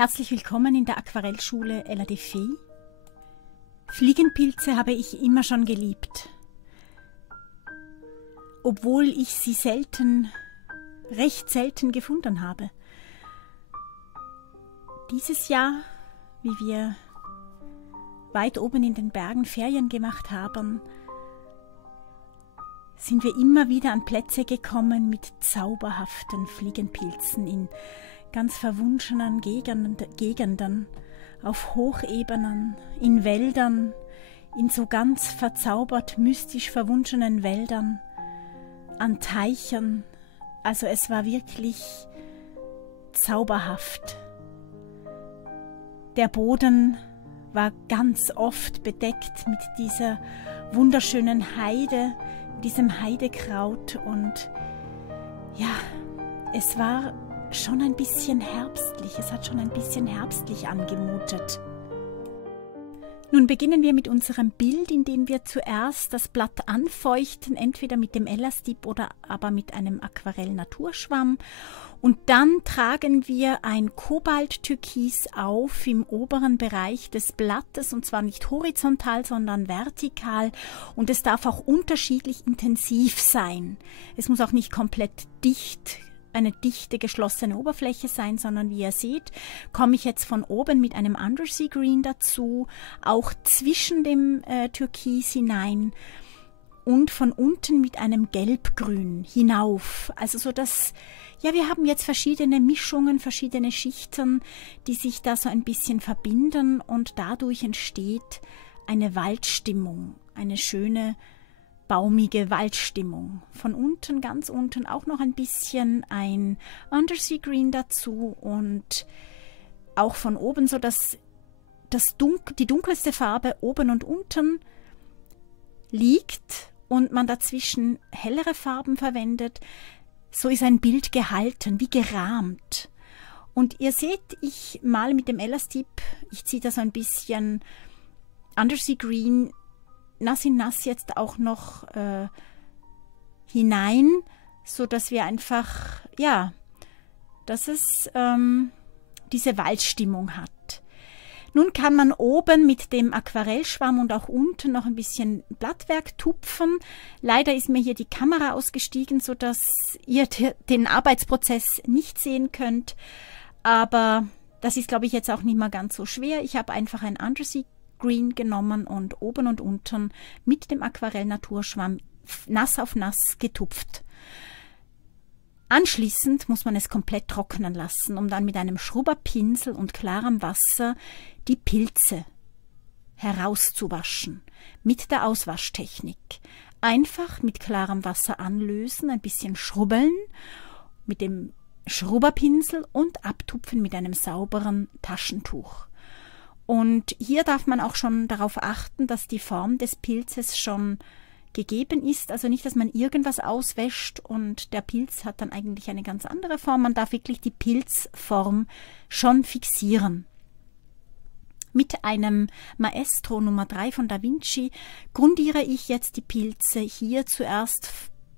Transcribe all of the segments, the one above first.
Herzlich willkommen in der Aquarellschule Ella de Fey. Fliegenpilze habe ich immer schon geliebt. Obwohl ich sie recht selten gefunden habe. Dieses Jahr, wie wir weit oben in den Bergen Ferien gemacht haben, sind wir immer wieder an Plätze gekommen mit zauberhaften Fliegenpilzen in ganz verwunschenen Gegenden, auf Hochebenen, in Wäldern, in so ganz verzaubert, mystisch verwunschenen Wäldern, an Teichen. Also es war wirklich zauberhaft. Der Boden war ganz oft bedeckt mit dieser wunderschönen Heide, diesem Heidekraut, und ja, es war schon ein bisschen herbstlich, es hat schon ein bisschen herbstlich angemutet. Nun beginnen wir mit unserem Bild, indem wir zuerst das Blatt anfeuchten, entweder mit dem Elastip oder aber mit einem Aquarell-Naturschwamm. Und dann tragen wir ein Kobalttürkis auf im oberen Bereich des Blattes, und zwar nicht horizontal, sondern vertikal. Und es darf auch unterschiedlich intensiv sein. Es muss auch nicht komplett eine dichte, geschlossene Oberfläche sein, sondern wie ihr seht, komme ich jetzt von oben mit einem Undersea Green dazu, auch zwischen dem Türkis hinein und von unten mit einem Gelbgrün hinauf. Also so dass, ja, wir haben jetzt verschiedene Mischungen, verschiedene Schichten, die sich da so ein bisschen verbinden, und dadurch entsteht eine Waldstimmung, eine schöne baumige Waldstimmung. Von unten, ganz unten, auch noch ein bisschen ein Undersea Green dazu und auch von oben, so dass die dunkelste Farbe oben und unten liegt und man dazwischen hellere Farben verwendet. So ist ein Bild gehalten, wie gerahmt. Und ihr seht, ich mal mit dem Elastip, ich ziehe da so ein bisschen Undersea Green nass in nass jetzt auch noch hinein, so dass wir einfach, ja, dass es diese Waldstimmung hat. Nun kann man oben mit dem Aquarellschwamm und auch unten noch ein bisschen Blattwerk tupfen. Leider ist mir hier die Kamera ausgestiegen, so dass ihr den Arbeitsprozess nicht sehen könnt. Aber das ist, glaube ich, jetzt auch nicht mal ganz so schwer. Ich habe einfach ein Undersea Green genommen und oben und unten mit dem Aquarell-Naturschwamm nass auf nass getupft. Anschließend muss man es komplett trocknen lassen, um dann mit einem Schrubberpinsel und klarem Wasser die Pilze herauszuwaschen. Mit der Auswaschtechnik. Einfach mit klarem Wasser anlösen, ein bisschen schrubbeln mit dem Schrubberpinsel und abtupfen mit einem sauberen Taschentuch. Und hier darf man auch schon darauf achten, dass die Form des Pilzes schon gegeben ist. Also nicht, dass man irgendwas auswäscht und der Pilz hat dann eigentlich eine ganz andere Form. Man darf wirklich die Pilzform schon fixieren. Mit einem Maestro Nummer 3 von Da Vinci grundiere ich jetzt die Pilze. Hier zuerst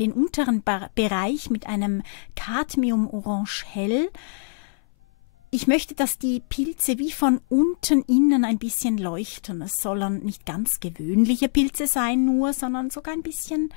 den unteren Bereich mit einem Cadmium Orange Hell. Ich möchte, dass die Pilze wie von unten innen ein bisschen leuchten. Es sollen nicht ganz gewöhnliche Pilze sein nur, sondern sogar ein bisschen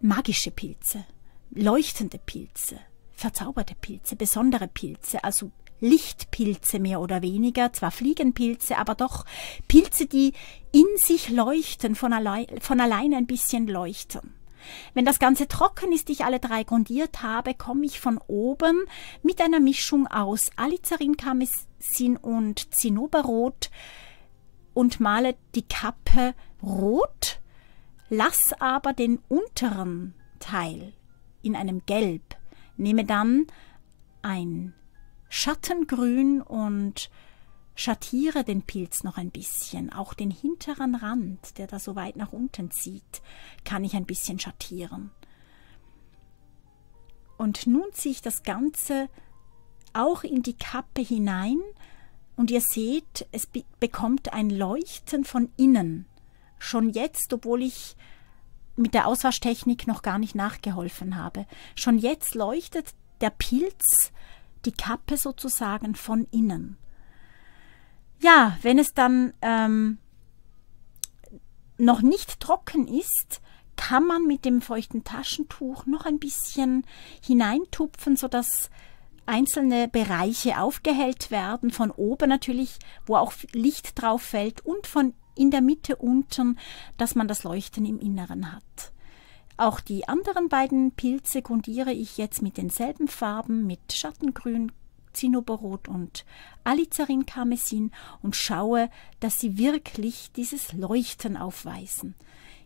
magische Pilze, leuchtende Pilze, verzauberte Pilze, besondere Pilze, also Lichtpilze mehr oder weniger, zwar Fliegenpilze, aber doch Pilze, die in sich leuchten, von alleine ein bisschen leuchten. Wenn das Ganze trocken ist, ich alle 3 grundiert habe, komme ich von oben mit einer Mischung aus Alizarin, Karmesin und Zinnoberrot und male die Kappe rot, lasse aber den unteren Teil in einem Gelb, nehme dann ein Schattengrün und schattiere den Pilz noch ein bisschen. Auch den hinteren Rand, der da so weit nach unten zieht, kann ich ein bisschen schattieren. Und nun ziehe ich das Ganze auch in die Kappe hinein und ihr seht, es bekommt ein Leuchten von innen. Schon jetzt, obwohl ich mit der Auswaschtechnik noch gar nicht nachgeholfen habe. Schon jetzt leuchtet der Pilz die Kappe sozusagen von innen. Ja, wenn es dann noch nicht trocken ist, kann man mit dem feuchten Taschentuch noch ein bisschen hineintupfen, sodass einzelne Bereiche aufgehellt werden, von oben natürlich, wo auch Licht drauf fällt, und von in der Mitte unten, dass man das Leuchten im Inneren hat. Auch die anderen beiden Pilze grundiere ich jetzt mit denselben Farben, mit Schattengrün, Zinnoberrot und Alizarin-Karmesin, und schaue, dass sie wirklich dieses Leuchten aufweisen.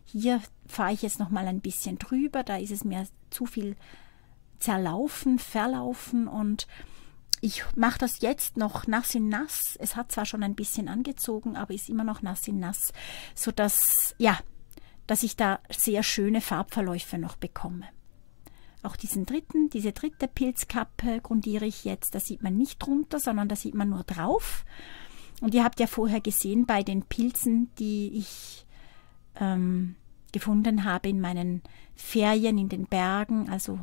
Hier fahre ich jetzt noch mal ein bisschen drüber, da ist es mir zu viel verlaufen, und ich mache das jetzt noch nass in nass. Es hat zwar schon ein bisschen angezogen, aber ist immer noch nass in nass, sodass, ja, dass ich da sehr schöne Farbverläufe noch bekomme. Auch diese dritte Pilzkappe grundiere ich jetzt. Da sieht man nicht drunter, sondern da sieht man nur drauf. Und ihr habt ja vorher gesehen bei den Pilzen, die ich gefunden habe in meinen Ferien in den Bergen. Also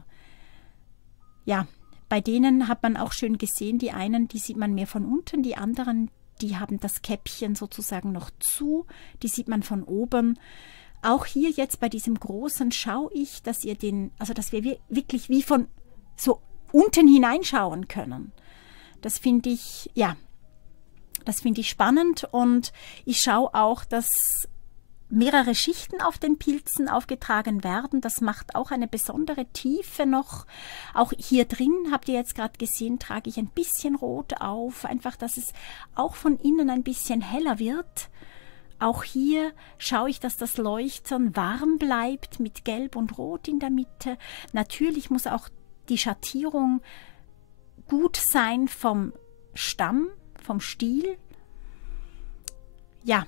ja, bei denen hat man auch schön gesehen, die einen, die sieht man mehr von unten, die anderen, die haben das Käppchen sozusagen noch zu, die sieht man von oben. Auch hier jetzt bei diesem großen schaue ich, dass wir wirklich wie von so unten hineinschauen können. Das finde ich, ja, das finde ich spannend, und ich schaue auch, dass mehrere Schichten auf den Pilzen aufgetragen werden. Das macht auch eine besondere Tiefe noch. Auch hier drin, habt ihr jetzt gerade gesehen, trage ich ein bisschen Rot auf, einfach, dass es auch von innen ein bisschen heller wird. Auch hier schaue ich, dass das Leuchten warm bleibt mit Gelb und Rot in der Mitte. Natürlich muss auch die Schattierung gut sein vom Stamm, vom Stiel. Ja,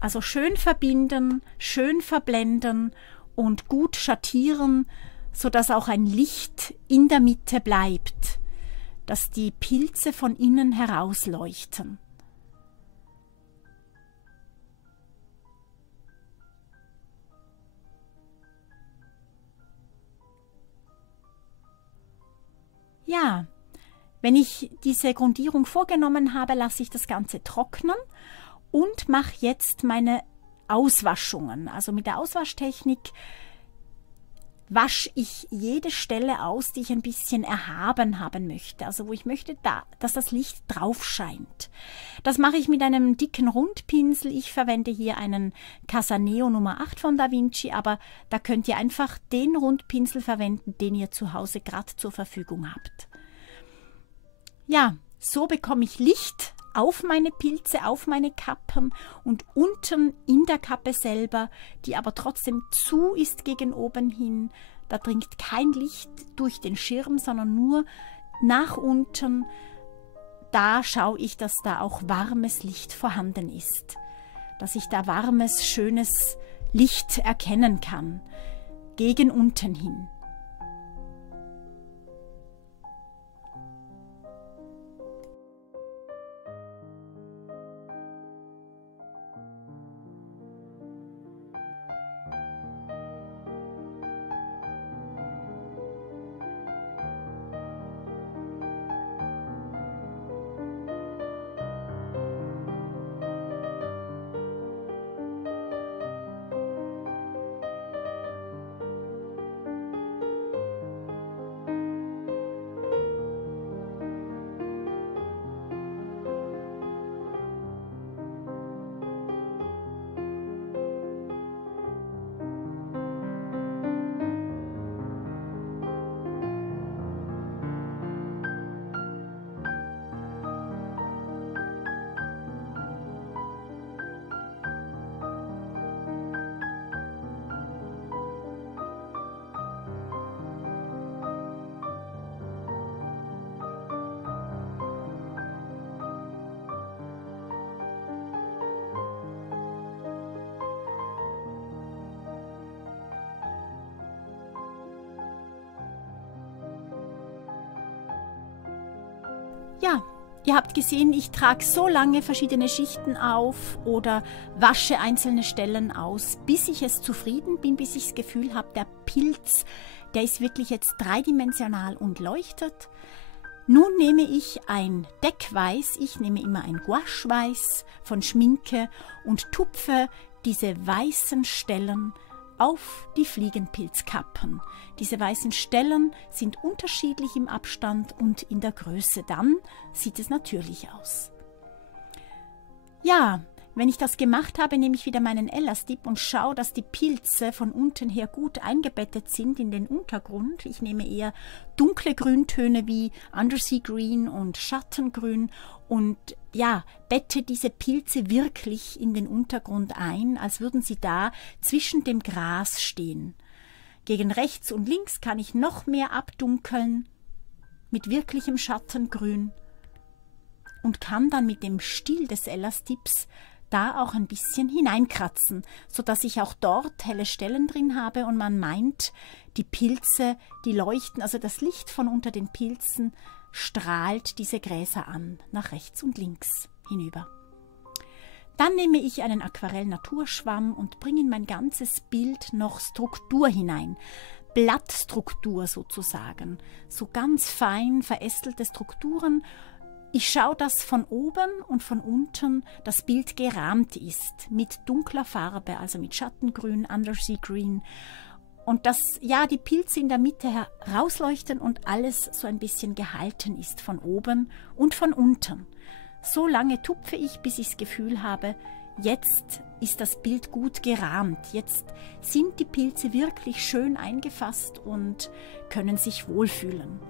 also schön verbinden, schön verblenden und gut schattieren, sodass auch ein Licht in der Mitte bleibt, dass die Pilze von innen herausleuchten. Ja, wenn ich diese Grundierung vorgenommen habe, lasse ich das Ganze trocknen und mache jetzt meine Auswaschungen. Also mit der Auswaschtechnik wasche ich jede Stelle aus, die ich ein bisschen erhaben haben möchte. Also wo ich möchte, dass das Licht drauf scheint. Das mache ich mit einem dicken Rundpinsel. Ich verwende hier einen Casaneo Nummer 8 von Da Vinci, aber da könnt ihr einfach den Rundpinsel verwenden, den ihr zu Hause gerade zur Verfügung habt. Ja, so bekomme ich Licht auf meine Pilze, auf meine Kappen und unten in der Kappe selber, die aber trotzdem zu ist gegen oben hin. Da dringt kein Licht durch den Schirm, sondern nur nach unten. Da schaue ich, dass da auch warmes Licht vorhanden ist. Dass ich da warmes, schönes Licht erkennen kann, gegen unten hin. Ja, ihr habt gesehen, ich trage so lange verschiedene Schichten auf oder wasche einzelne Stellen aus, bis ich es zufrieden bin, bis ich das Gefühl habe, der Pilz, der ist wirklich jetzt dreidimensional und leuchtet. Nun nehme ich ein Deckweiß, ich nehme immer ein Gouache-Weiß von Schminke und tupfe diese weißen Stellen auf die Fliegenpilzkappen. Diese weißen Stellen sind unterschiedlich im Abstand und in der Größe. Dann sieht es natürlich aus. Ja, wenn ich das gemacht habe, nehme ich wieder meinen Elastip und schaue, dass die Pilze von unten her gut eingebettet sind in den Untergrund. Ich nehme eher dunkle Grüntöne wie Undersea Green und Schattengrün und ja, bette diese Pilze wirklich in den Untergrund ein, als würden sie da zwischen dem Gras stehen. Gegen rechts und links kann ich noch mehr abdunkeln mit wirklichem Schattengrün und kann dann mit dem Stiel des Elastips da auch ein bisschen hineinkratzen, sodass ich auch dort helle Stellen drin habe und man meint, die Pilze, die leuchten, also das Licht von unter den Pilzen strahlt diese Gräser an, nach rechts und links hinüber. Dann nehme ich einen Aquarell-Naturschwamm und bringe in mein ganzes Bild noch Struktur hinein. Blattstruktur sozusagen, so ganz fein verästelte Strukturen. Ich schaue, dass von oben und von unten das Bild gerahmt ist mit dunkler Farbe, also mit Schattengrün, Undersea Green. Und dass ja die Pilze in der Mitte herausleuchten und alles so ein bisschen gehalten ist von oben und von unten. So lange tupfe ich, bis ich das Gefühl habe, jetzt ist das Bild gut gerahmt. Jetzt sind die Pilze wirklich schön eingefasst und können sich wohlfühlen.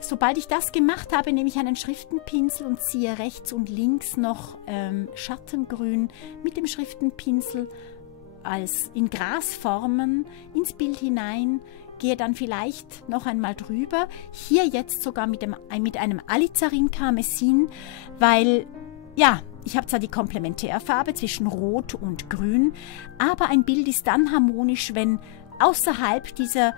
Sobald ich das gemacht habe, nehme ich einen Schriftenpinsel und ziehe rechts und links noch Schattengrün mit dem Schriftenpinsel als in Grasformen ins Bild hinein, gehe dann vielleicht noch einmal drüber, hier jetzt sogar mit einem Alizarin-Karmesin, weil, ja, ich habe zwar die Komplementärfarbe zwischen Rot und Grün, aber ein Bild ist dann harmonisch, wenn außerhalb dieser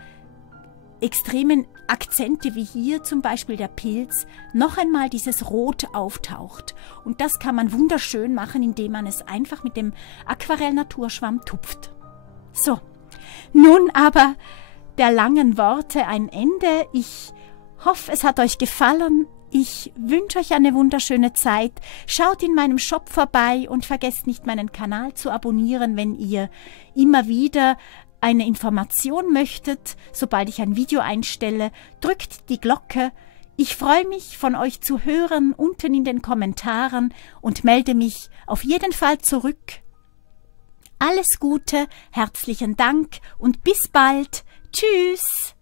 extremen Akzente wie hier zum Beispiel der Pilz noch einmal dieses Rot auftaucht. Und das kann man wunderschön machen, indem man es einfach mit dem Aquarell-Naturschwamm tupft. So, nun aber der langen Worte ein Ende. Ich hoffe, es hat euch gefallen. Ich wünsche euch eine wunderschöne Zeit. Schaut in meinem Shop vorbei und vergesst nicht, meinen Kanal zu abonnieren, wenn ihr immer wieder eine Information möchtet, sobald ich ein Video einstelle, drückt die Glocke. Ich freue mich, von euch zu hören unten in den Kommentaren und melde mich auf jeden Fall zurück. Alles Gute, herzlichen Dank und bis bald. Tschüss!